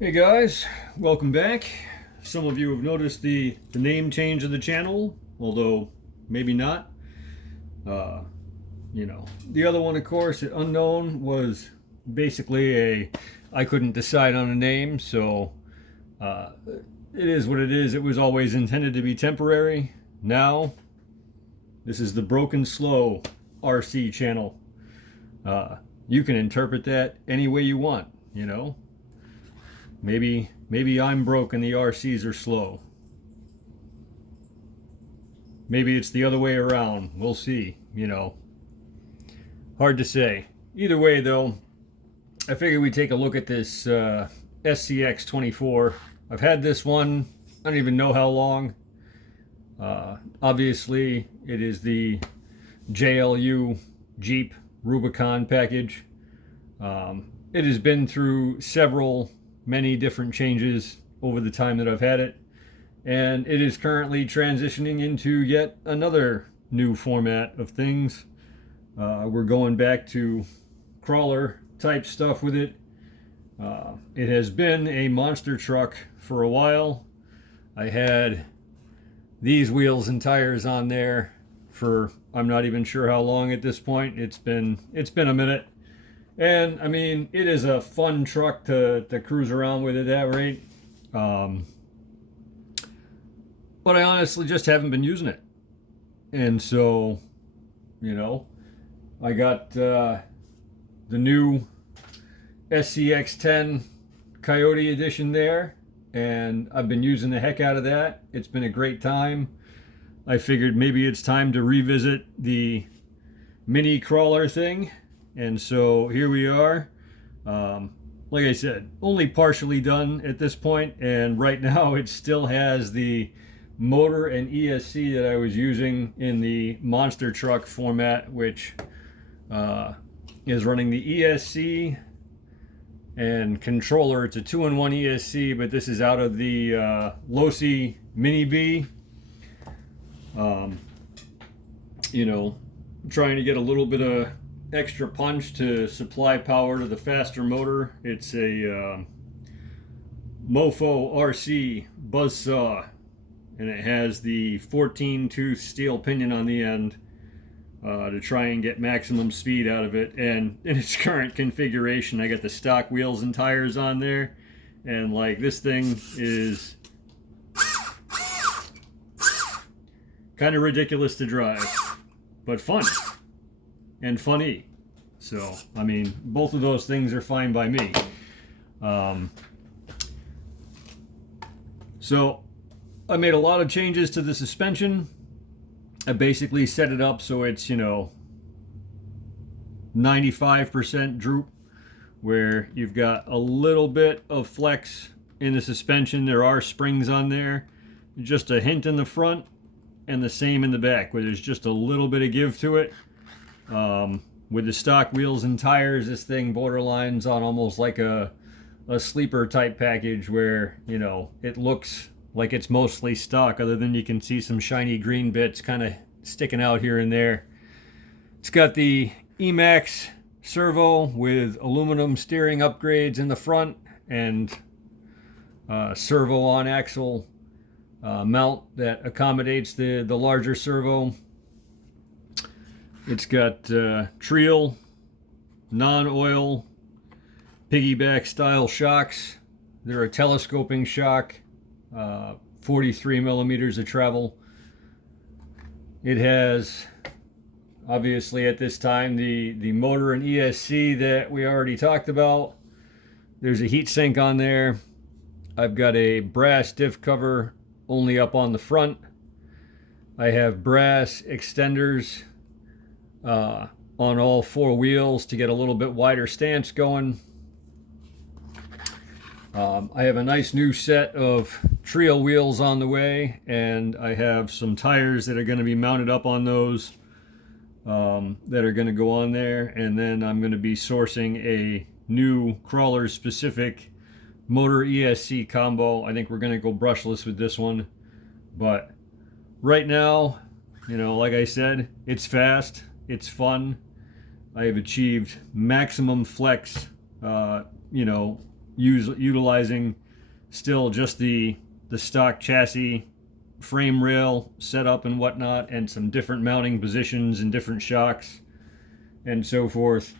Hey guys, welcome back. Some of you have noticed the name change of the channel, although maybe not. The other one, of course, at Unknown, was basically I couldn't decide on a name, so it is what it is. It was always intended to be temporary. Now, this is the Broken Slow RC channel. You can interpret that any way you want, you know. Maybe I'm broke and the RCs are slow. Maybe it's the other way around. We'll see, Hard to say. Either way, though, I figured we'd take a look at this SCX24. I've had this one, I don't even know how long. Obviously, it is the JLU Jeep Rubicon package. It has been through many different changes over the time that I've had it, and it is currently transitioning into yet another new format of things. We're going back to crawler type stuff with it. It has been a monster truck for a while. I had these wheels and tires on there for I'm not even sure how long at this point. It's been a minute. And I mean, it is a fun truck to cruise around with at that rate. But I honestly just haven't been using it. And so, I got the new SCX10 Coyote edition there, and I've been using the heck out of that. It's been a great time. I figured maybe it's time to revisit the mini crawler thing. And so here we are. Like I said, only partially done at this point, and right now it still has the motor and ESC that I was using in the monster truck format, which is running the ESC and controller. It's a 2-in-1 ESC, but this is out of the Losi Mini B. Trying to get a little bit of extra punch to supply power to the faster motor. It's a Mofo RC buzzsaw, and it has the 14-tooth steel pinion on the end to try and get maximum speed out of it. And in its current configuration, I got the stock wheels and tires on there, and like this thing is kind of ridiculous to drive, but fun. And funny. So, I mean, both of those things are fine by me. So, I made a lot of changes to the suspension. I basically set it up so it's, 95% droop, where you've got a little bit of flex in the suspension. There are springs on there. Just a hint in the front and the same in the back, where there's just a little bit of give to it. With the stock wheels and tires, this thing borderlines on almost like a sleeper type package where, it looks like it's mostly stock, other than you can see some shiny green bits kind of sticking out here and there. It's got the Emax servo with aluminum steering upgrades in the front and servo on axle mount that accommodates the larger servo. It's got Trial, non-oil, piggyback style shocks. They're a telescoping shock, 43 millimeters of travel. It has, obviously at this time, the motor and ESC that we already talked about. There's a heat sink on there. I've got a brass diff cover only up on the front. I have brass extenders on all four wheels to get a little bit wider stance going. I have a nice new set of Trial wheels on the way, and I have some tires that are going to be mounted up on those that are going to go on there, and then I'm going to be sourcing a new crawler specific motor ESC combo. I think we're going to go brushless with this one, but right now, like I said, it's fast. It's fun. I have achieved maximum flex, utilizing still just the stock chassis frame rail setup and whatnot, and some different mounting positions and different shocks and so forth.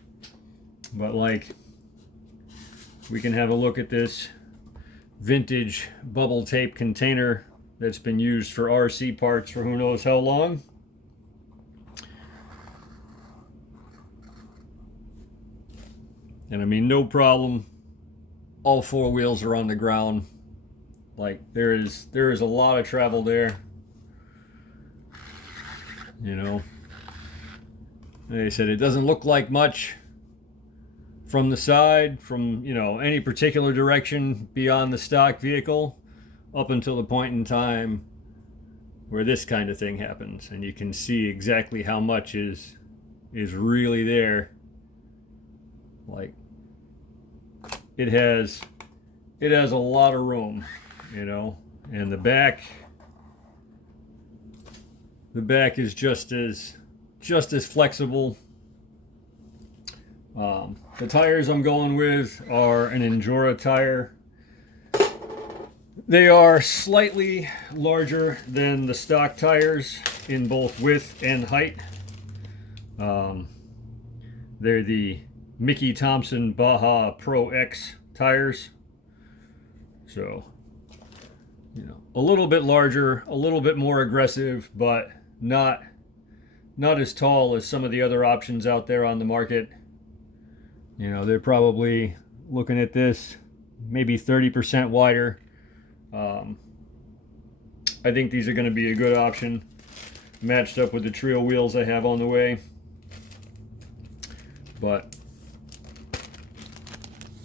But like, we can have a look at this vintage bubble tape container that's been used for RC parts for who knows how long. And I mean, no problem, all four wheels are on the ground. Like, there is a lot of travel there, you know. Like I said, it doesn't look like much from the side, from, you know, any particular direction beyond the stock vehicle, up until the point in time where this kind of thing happens, and you can see exactly how much is really there. Like, it has a lot of room, you know. And the back is just as flexible. The tires I'm going with are an Endura tire. They are slightly larger than the stock tires in both width and height. They're the Mickey Thompson Baja Pro X tires. So, you know, a little bit larger, a little bit more aggressive, but not as tall as some of the other options out there on the market. You know, they're probably looking at this maybe 30% wider. I think these are going to be a good option, matched up with the trio wheels I have on the way. But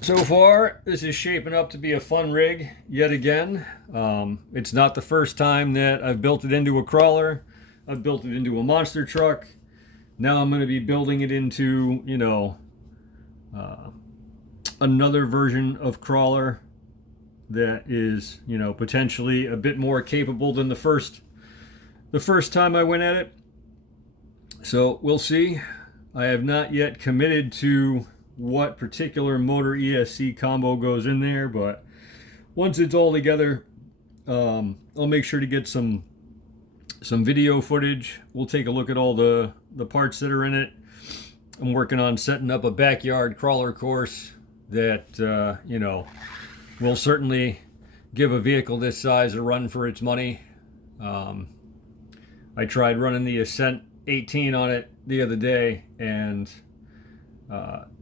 so far, this is shaping up to be a fun rig yet again. It's not the first time that I've built it into a crawler. I've built it into a monster truck. Now I'm going to be building it into, you know, another version of crawler that is, you know, potentially a bit more capable than the first time I went at it. So we'll see. I have not yet committed to what particular motor ESC combo goes in there, but once it's all together, I'll make sure to get some video footage. We'll take a look at all the parts that are in it. I'm working on setting up a backyard crawler course that, you know, will certainly give a vehicle this size a run for its money. I tried running the Ascent 18 on it the other day, and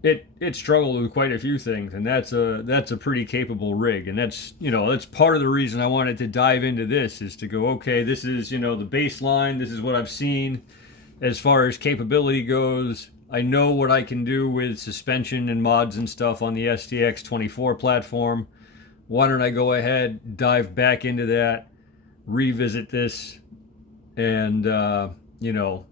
it struggled with quite a few things, and that's a pretty capable rig. And that's, you know, that's part of the reason I wanted to dive into this, is to go, okay, this is, you know, the baseline. This is what I've seen as far as capability goes. I know what I can do with suspension and mods and stuff on the STX24 platform. Why don't I go ahead, dive back into that, revisit this, and you know,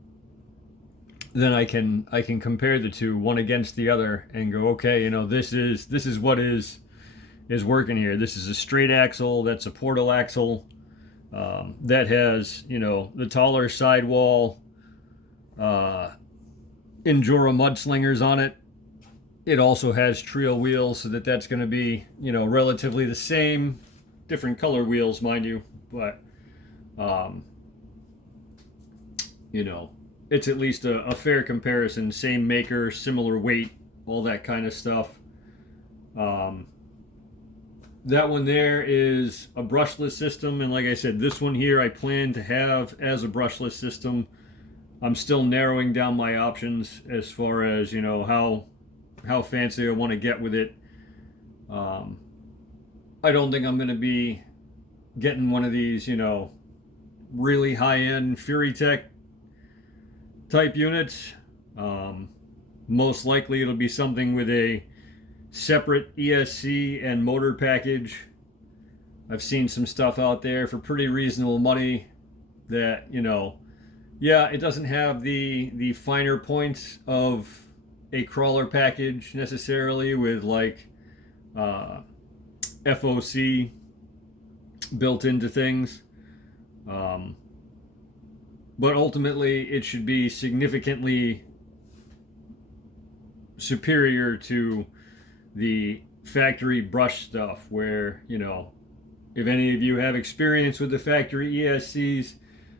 then I can compare the two, one against the other, and go, okay, you know, this is what is working here. This is a straight axle. That's a portal axle. That has, you know, the taller sidewall Endura mudslingers on it. It also has trio wheels, so that's going to be, you know, relatively the same, different color wheels, mind you, but you know, it's at least a fair comparison. Same maker, similar weight, all that kind of stuff. That one there is a brushless system, and like I said, this one here I plan to have as a brushless system. I'm still narrowing down my options as far as, you know, how fancy I want to get with it. I don't think I'm going to be getting one of these, you know, really high-end Fury Tech type units. Most likely it'll be something with a separate ESC and motor package. I've seen some stuff out there for pretty reasonable money that, you know, yeah, it doesn't have the finer points of a crawler package necessarily, with like FOC built into things. But ultimately it should be significantly superior to the factory brush stuff where, you know, if any of you have experience with the factory ESCs,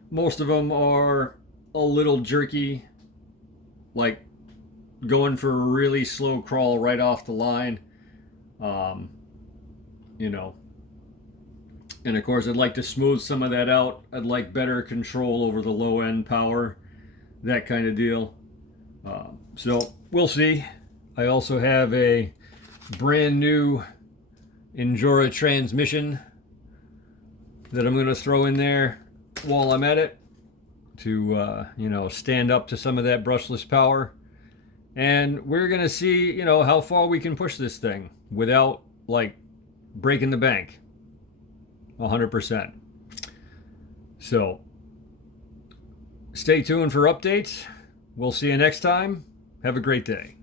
most of them are a little jerky, like going for a really slow crawl right off the line. You know, and of course I'd like to smooth some of that out. I'd like better control over the low end power, that kind of deal. So we'll see. I also have a brand new Injora transmission that I'm going to throw in there while I'm at it to, you know, stand up to some of that brushless power. And we're going to see, you know, how far we can push this thing without, like, breaking the bank 100%. So stay tuned for updates. We'll see you next time. Have a great day.